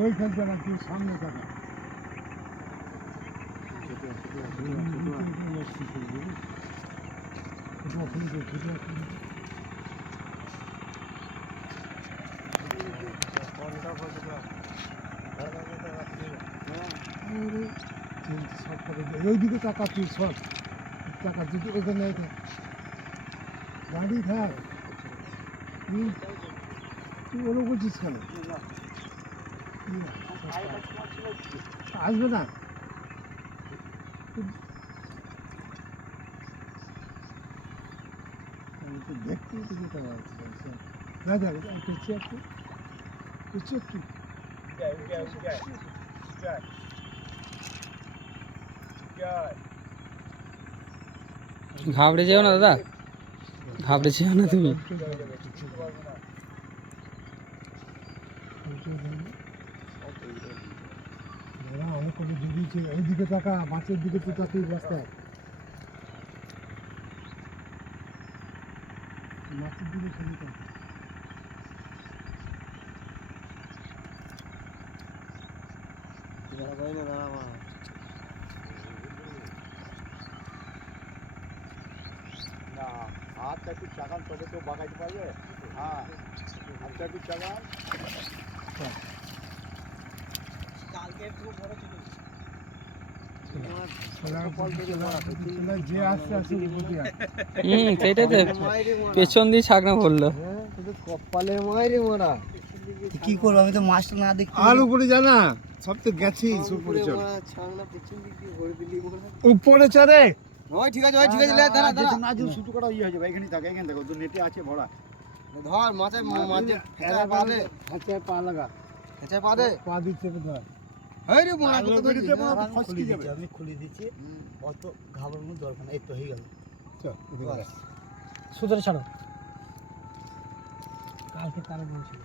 ওইখান থেকে তুই সামনে থাকা ওইদিকে টাকা তুই সব টাকা যদি ওখানে গাড়ি থাক তুই ওরা বলছিস কেন আসবে না দেখতেই তো যেতে পারছি না দেখ পেছিয়ে একটু পেছিয়ে একটু ঘাবড়ে যেও না দাদা, ঘাবড়ে যেও না তুমি। অনেক করে জড়িয়েছে ওইদিকে টাকা মাছের দিকে তো তাকেই রাস্তায় মাছের দিকে সেদিকে না হাতটা একটু চাকান তবে তো বাগাইতে পারবে। হ্যাঁ হাতটা একটু চাকান। যে আসছে আসছে সেটাই তো, পেছন দিয়ে ছাগনা পড়লো। কপালে মাইরে মোরা কি করবো, আমি তো মাছটা না দেখি। আর উপরে জানা সব তো গেছিস উপরে চল উপরে চড়ে ওই ঠিক আছে, ওই ঠিক আছে, দাঁড়া দাঁড়া না যে শুধু করা ইয়ে হয়ে যাবে। এখানেই থাকে, এখানে দেখো তো নেটে আছে ভরা। ধর মাছে মাছে ফেরা পা দে, হাতে পা লাগা, ফেচা পা দে, পা দিতে ধর। এই রে মোরা কত বেরিতে মোরা ফসকি যাবে। আমি খুলে দিচ্ছি, অত ঘাবড়ানোর দরকার নেই। এই তো হয়ে গেল। চল সুতরে ছাড়ো, কালকে তারা বলছিল